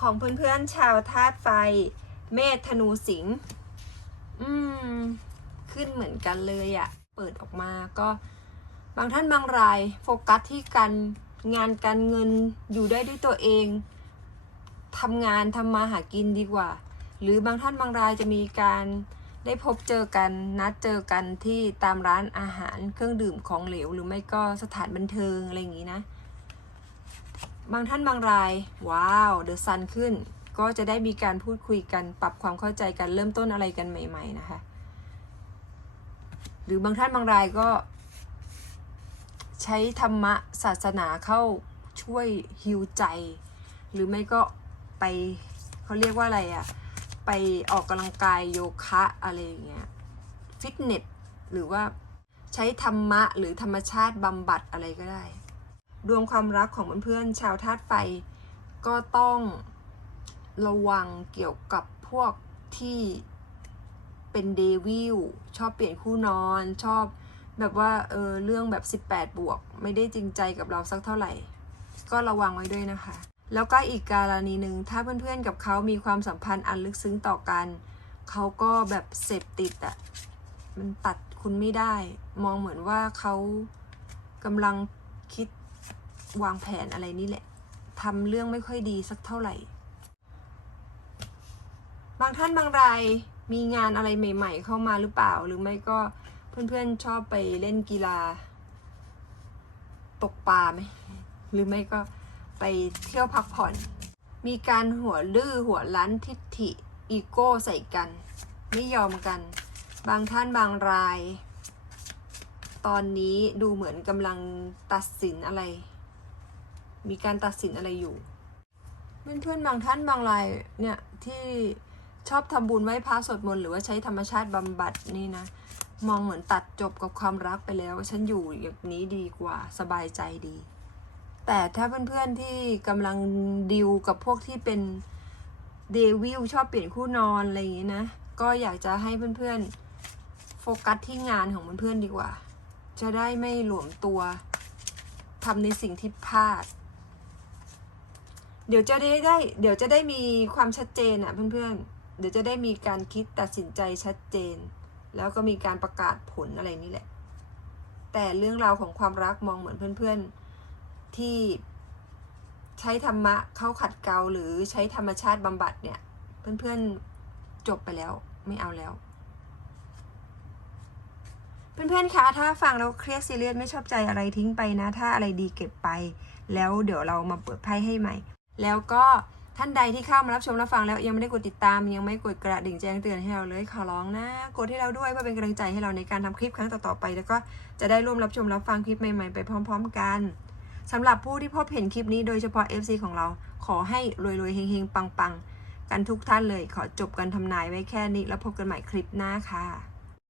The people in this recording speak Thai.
ของเพื่อนๆชาวธาตุไฟ เมษธนูสิงห์อืม ขึ้นเหมือนกันเลยอะเปิดออกมาก็บางท่านบางรายโฟกัสที่การงานการเงินอยู่ได้ด้วยตัวเองทำงานทำมาหากินดีกว่า หรือบางท่านบางรายจะมีการได้พบเจอกันนัดเจอกันที่ตามร้านอาหารเครื่องดื่มของเหลว หรือไม่ก็สถานบันเทิงอะไรอย่างนี้นะ บางท่านบางราย ว้าวเดอะซันขึ้น ก็จะได้มีการพูดคุยกัน ปรับความเข้าใจกันเริ่มต้นอะไรกันใหม่ ๆ นะคะ หรือบางท่านบางรายก็ ใช้ธรรมะศาสนาเข้าช่วยฮิวใจ หรือไม่ก็ไปเขาเรียกว่าอะไรอะไปออกกำลังกายโยคะอะไรอย่างเงี้ยฟิตเนสหรือว่าใช้ธรรมะหรือธรรมชาติบำบัดอะไรก็ได้ ดวงความรักของเพื่อนๆชาวธาตุไฟ ก็ต้องระวังเกี่ยวกับพวกที่เป็นเดวิลชอบเปลี่ยนคู่นอนชอบแบบว่าเออเรื่องแบบ 18 บวก ไม่ได้จริงใจกับเราสักเท่าไหร่ ก็ระวังไว้ด้วยนะคะ แล้วก็อีกกรณีหนึ่งถ้าเพื่อนๆกับเขามีความสัมพันธ์อันลึกซึ้งต่อกัน เขาก็แบบเสพติดอะมันตัดคุณไม่ได้ มองเหมือนว่าเขากำลังคิด วางแผนอะไรนี่แหละทำเรื่องไม่ค่อยดีสักเท่าไหร่ บางท่านบางรายมีงานอะไรใหม่ ๆ เข้ามาหรือเปล่า หรือไม่ก็เพื่อนๆชอบไปเล่นกีฬา ตกปลาไหมหรือไม่ก็ไปเที่ยวพักผ่อน มีการหัวลื้อหัวลั้นทิฐิอีโก้ใส่กัน ไม่ยอมกัน บางท่านบางราย ตอนนี้ดูเหมือนกำลังตัดสินอะไร มีการตัดสินอะไรอยู่ เพื่อนๆบางท่านบางรายเนี่ยที่ชอบทำบุญไหว้พระสวดมนต์หรือว่าใช้ธรรมชาติบำบัดนี่นะ มองเหมือนตัดจบกับความรักไปแล้ว ฉันอยู่อย่างนี้ดีกว่าสบายใจดี แต่ถ้าเพื่อนๆที่กำลังดิวกับพวกที่เป็นเดวิลชอบเปลี่ยนคู่นอนอะไรอย่างนี้นะ ก็อยากจะให้เพื่อนๆโฟกัสที่งานของเพื่อนๆดีกว่า จะได้ไม่หลวมตัวทำในสิ่งที่พลาด เดี๋ยวจะได้ได้ เดี๋ยวจะได้มีความชัดเจนอะเพื่อนๆ เดี๋ยวจะได้มีการคิดตัดสินใจชัดเจน แล้วก็มีการประกาศผลอะไรนี่แหละ แต่เรื่องราวของความรักมองเหมือนเพื่อนๆ ที่ใช้ธรรมะเข้าขัดเกลาหรือใช้ธรรมชาติบำบัดเนี่ย เพื่อนๆจบไปแล้วไม่เอาแล้ว เพื่อนๆคะถ้าฟังแล้วเครียดซีเรียสไม่ชอบใจอะไรทิ้งไปนะ ถ้าอะไรดีเก็บไป แล้วเดี๋ยวเรามาเปิดไพ่ให้ใหม่ แล้วก็ท่านใดที่เข้ามารับชมรับฟังแล้วยังไม่ได้กดติดตามยังไม่กดกระดิ่งแจ้งเตือนให้เราเลยขอร้องนะ กดให้เราด้วยเพื่อเป็นกำลังใจให้เราในการทำคลิปครั้งต่อๆไป แล้วก็จะได้ร่วมรับชมรับฟังคลิปใหม่ๆไปพร้อม ๆ กันสำหรับผู้ที่พบเห็นคลิปนี้โดยเฉพาะ FC ของเราขอให้รวยๆเฮงๆปังๆ กันทุกท่านเลยขอจบการทำนายไว้แค่นี้แล้วพบกันใหม่คลิปหน้าค่ะ